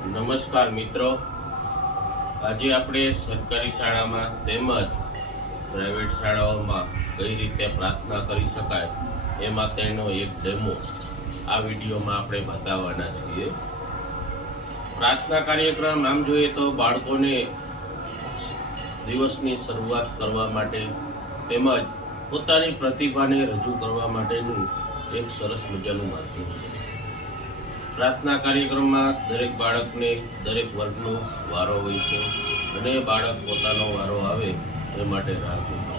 નમસ્કાર મિત્રો, આજે આપણે સરકારી શાળામાં તેમજ પ્રાઇવેટ શાળાઓમાં કઈ રીતે પ્રાર્થના કરી શકાય એ માટેનો એક ડેમો આ વિડીયોમાં આપણે બતાવવાના છીએ. પ્રાર્થના કાર્યક્રમ આમ જોઈએ તો બાળકોને દિવસની શરૂઆત કરવા માટે તેમજ પોતાની પ્રતિભાને રજૂ કરવા માટેનું એક સરસ મજાનું માધ્યમ છે. પ્રાર્થના કાર્યક્રમમાં દરેક બાળકને દરેક વર્ગનો વારો હોય છે અને બાળક પોતાનો વારો આવે એ માટે રાહ જોતો.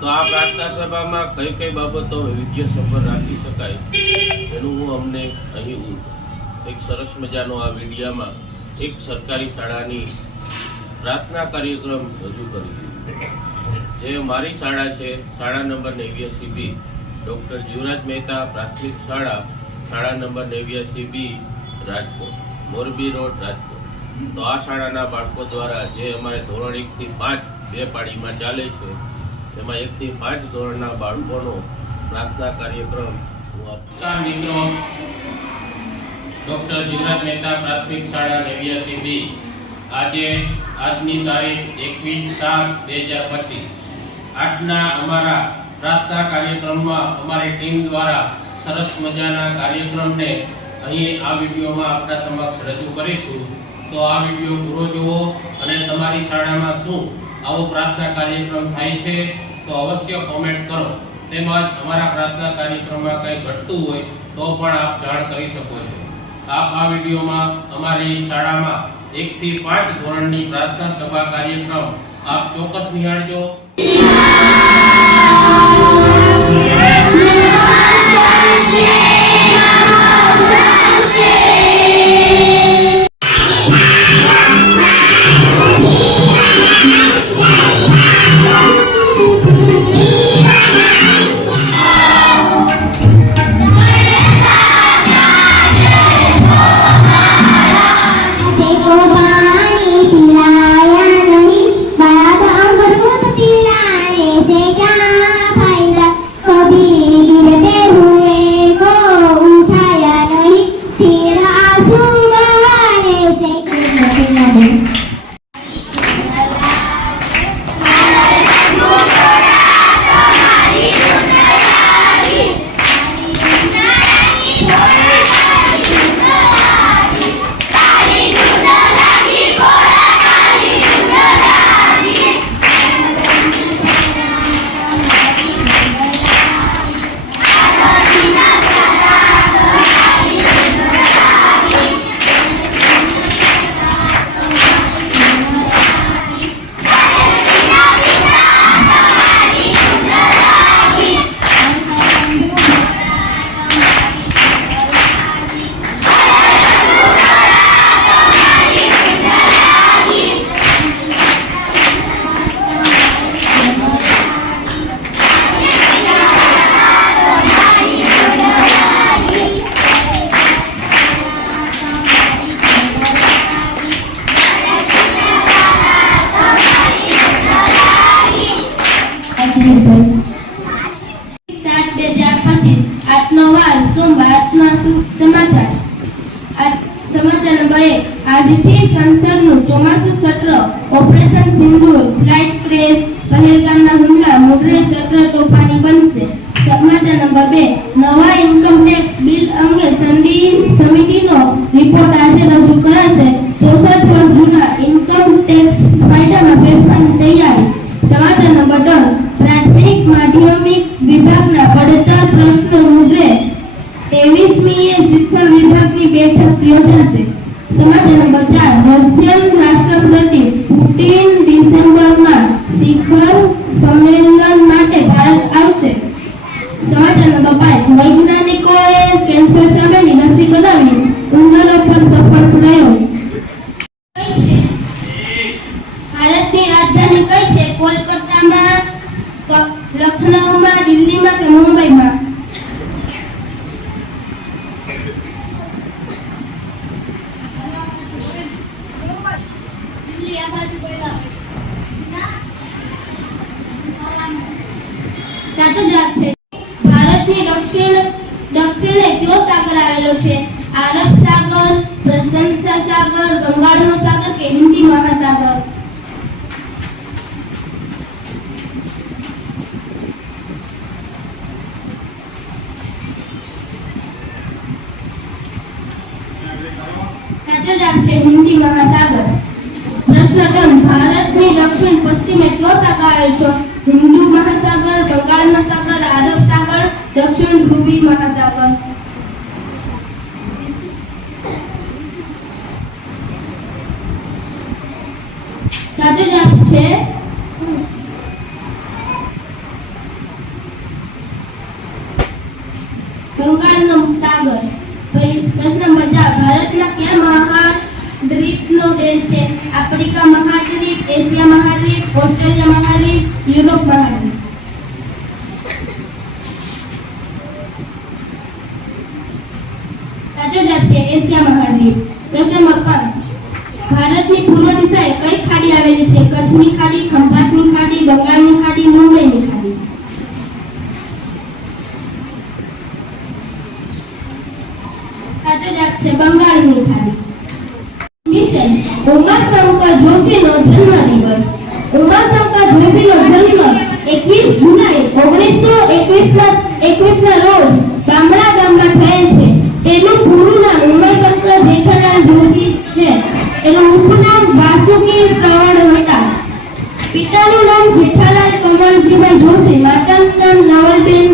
તો આ પ્રાર્થના સભામાં કઈ કઈ બાબતો વૈવિધ્યસભર રાખી શકાય એનું હું અમને અહીં એક સરસ મજાનો આ વિડીયામાં એક સરકારી શાળાની પ્રાર્થના કાર્યક્રમ રજૂ કરી દીધું. જે મારી શાળા છે, શાળા number 89B, doctor Jivraj Mehta પ્રાથમિક શાળા, શાળા number 89B, Rajkot, Morbi road, Rajkot. તો આ શાળાના બાળકો દ્વારા જે અમારે ધોરણ 1 થી 5 બે પાળીમાં ચાલે છે, તેમાં 1 થી 5 ધોરણના બાળકોનો પ્રાર્થના કાર્યક્રમ હું આપતા. મિત્રો, ડૉક્ટર જીવરાજ મહેતા પ્રાથમિક શાળા 89B, આજની તારીખ 21/7/2025 આજના અમારા પ્રાર્થના કાર્યક્રમમાં અમારી ટીમ દ્વારા સરસ મજાના કાર્યક્રમને અહીં આ વિડીયોમાં આપણા સમક્ષ રજૂ કરીશું. તો આ વિડીયો પૂરો જુઓ અને તમારી શાળામાં શું આવો પ્રાર્થના કાર્યક્રમ થાય છે તો અવશ્ય કોમેન્ટ કરો. તેમજ અમારા પ્રાર્થના કાર્યક્રમમાં કંઈ ઘટતું હોય તો પણ આપ જાણ કરી શકો છો. આપ આ વિડીયોમાં અમારી શાળામાં 1 થી 5 ધોરણની પ્રાર્થના સભા કાર્યક્રમ આપ ચોક્કસ નિહાળજો. સમાચાર નંબર 1. આજથી સંસદનું ચોમાસું સત્ર ઓપરેશન સિંદૂર, ફ્લાઇટ ક્રેશ, પહેલગામના હુમલા, મુદ્રે સત્ર તોફાની બનશે. સમાચાર નંબર 2. નવા ઇન્કમ ટેક્સ બિલ અંગે સમિતિનો રિપોર્ટ આજે રજૂ કરાશે. 64 વર્ષ જૂના ઇન્કમ ટેક્સ કાયદામાં ફેરફારની તૈયારી. સમાચાર નંબર 3. પ્રાથમિક માધ્યમિક વિભાગના પડતર પ્રશ્નો મુદ્દે 23મીએ શિક્ષણ વિભાગની બેઠક યોજાશે. સમાચાર નંબર 4. રશિયન રાષ્ટ્રપતિ પુટિન ડિસેમ્બરમાં શિખર સંમેલન માટે ભારત આવશે. સમાચાર નંબર 5. વૈજ્ઞાનિકોએ કેન્સર સામેની રસી બનાવી ઉંદરો પર સફળ થયો. ભારતની રાજધાની કઈ છે? કોલકાતામાં, લખનૌમાં, દિલ્હીમાં કે મુંબઈમાં? સાચો જવાબ છે ભારતની દક્ષિણે કયો સાગર આવેલો છે? આરબ સાગર, સાગર, પ્રશંસા સાગર, બંગાળનો સાગર કે હિન્દી મહાસાગર? સાચો જવાબ છે હિન્દી મહાસાગર. પ્રશ્ન ટર્મ ભારતની દક્ષિણ પશ્ચિમે કયો સાગર આવેલ છે? હિન્દુ મહાસાગર, બંગાળનો સાગર, આરબ સાગર, દક્ષિણ ધ્રુવી મહાસાગર? સાચો જવાબ છે બંગાળનો સાગર. પ્રશ્ન નંબર 4 ભારતના કયા મહાદ્વીપનો દેશ છે? આફ્રિકા મહાદ્વીપ, એશિયા મહાદ્વીપ, ઓસ્ટ્રેલિયા મહાદ્વીપ, યુરોપ મહાદ્વીપ? સાચો જવાબ છે એશિયા મહાદ્વીપ. પ્રશ્ન નંબર 5 ભારતની પૂર્વ દિશાએ કઈ ખાડી આવેલી છે? કચ્છની ખાડી, ખંભાતની ખાડી, બંગાળની ખાડી, મુંબઈની ખાડી? સાચો જવાબ છે બંગાળની ખાડી. વિશેષ ઉમાશંકર જોશીનો જન્મદિવસ. ઉમાશંકર જોશીનો જન્મ 21 જુલાઈ 1921 ના રોજ બામણા ગામમાં થયેલ છે. તેનું પૂરું નામ ઉમાશંકર જેઠાલાલ જોશી છે. એનું ઉપનામ વાસુકી શ્રવણ હતા. પિતાનું નામ જેઠાલાલ કમળજીભાઈ જોશી, માતાનું નામ નવલબેન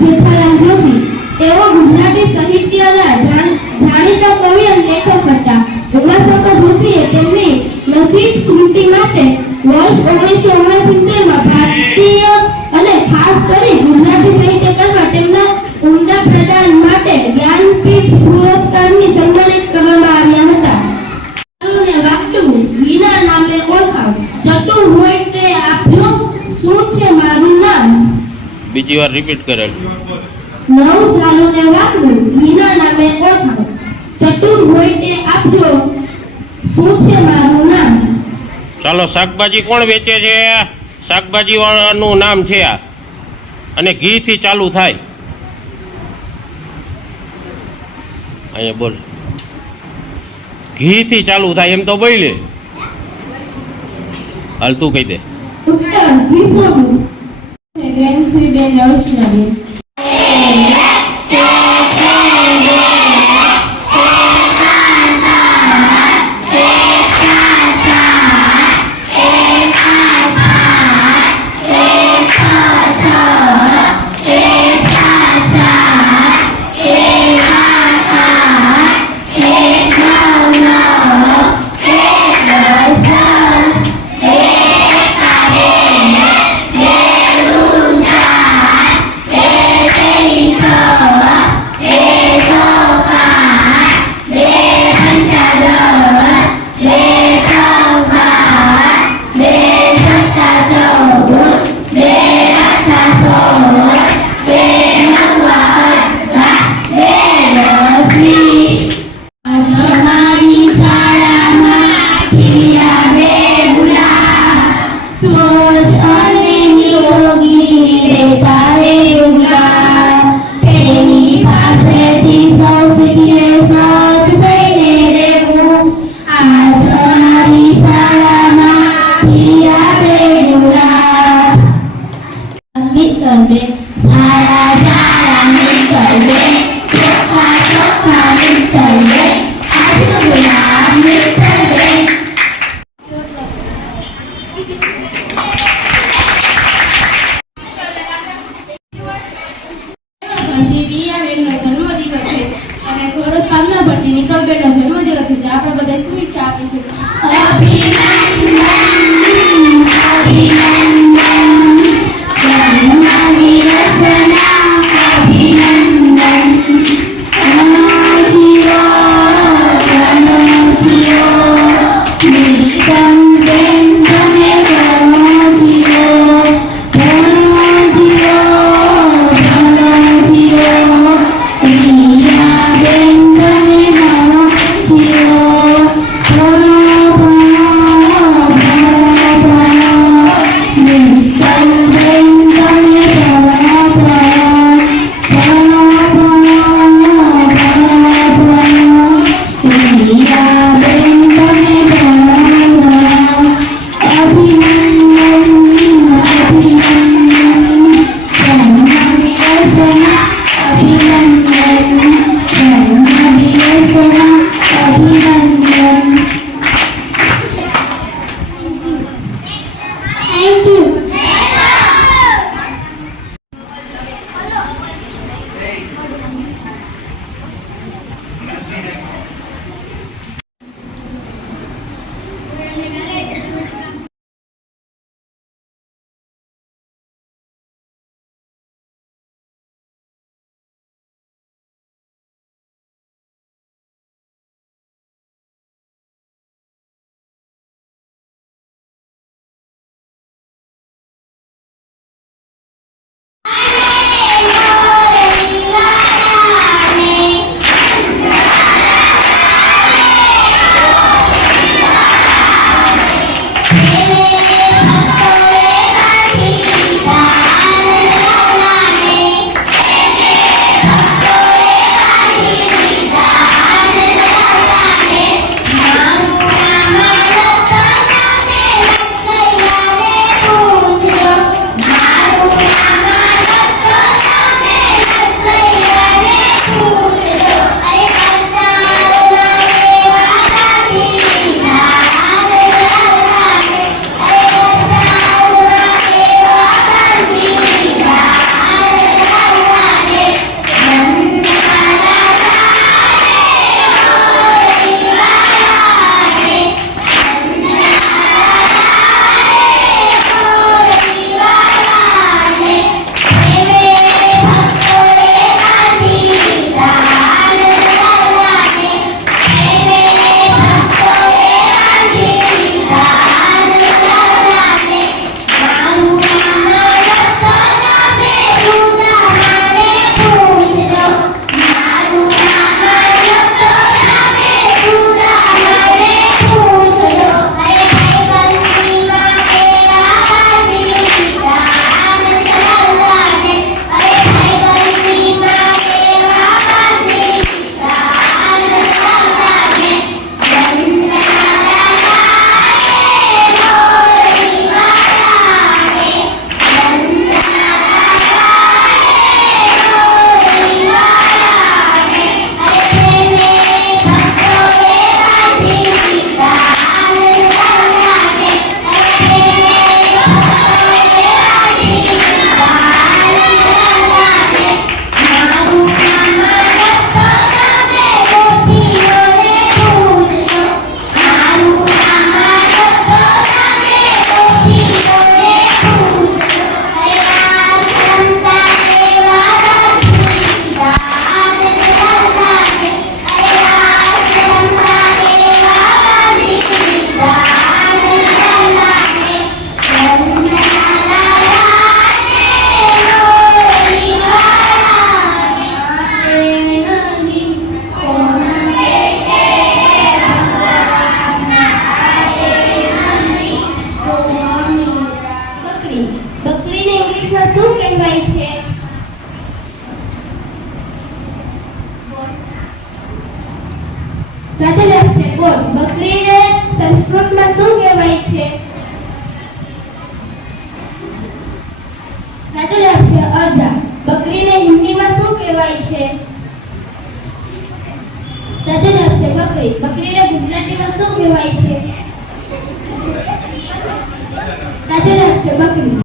જેઠાલાલ જોશી. તેઓ ગુજરાતી સાહિત્યના જાણીતા કવિ અને લેખક હતા. ઉમાશંકર જોશીએ તેમની નસીબ કૃતિ માટે વર્ષ 1969 માં ભારતીય અને ખાસ કરી ગુજરાતી સાહિત્યકારમાં તેમના ઉમદા પ્રદાન માટે જ્ઞાનપીઠ પુરસ્કારથી સન્માનિત કરવામાં આવ્યા હતા. ચાલુને વાગતું ઘીના નામે ઓળખાવ. ચતુર હોય તે આપજો, શું છે મારું નામ? બીજી વાર રિપીટ કરેલ. નવ ધારુને વાગતું ઘીના નામે ઓળખાવ. ચતુર હોય તે આપજો, શું છે મારું નામ? ચાલો, શાકભાજી કોણ વેચે છે? શાકભાજી વાળાનું નામ છે આ, અને ઘી થી ચાલુ થાય. અહીંયા બોલ, ઘી થી ચાલુ થાય એમ તો બોલે. હાલ તું કહી દે. ઉત્તર ઘીસોડું. ગ્રેન્સી બેન નરસિંહબેન. મિત્તલબેનનો જન્મદિવસ છે. આપણે બધા શુભેચ્છા આપીશું. રિયાબેન તમે ભણાવવા અભિનંદન અભિનંદન જન્મદિવસના અભિનંદન જન્મદિવસના અભિનંદન. Thank you. સાચો જવાબ છે બોલ. બકરીને સંસ્કૃતમાં શું કહેવાય છે? સાચો જવાબ છે અજા. બકરીને હિન્દીમાં શું કહેવાય છે? સાચો જવાબ છે બકરી. બકરીને ગુજરાતીમાં શું કહેવાય છે? સાચો જવાબ છે બકરી.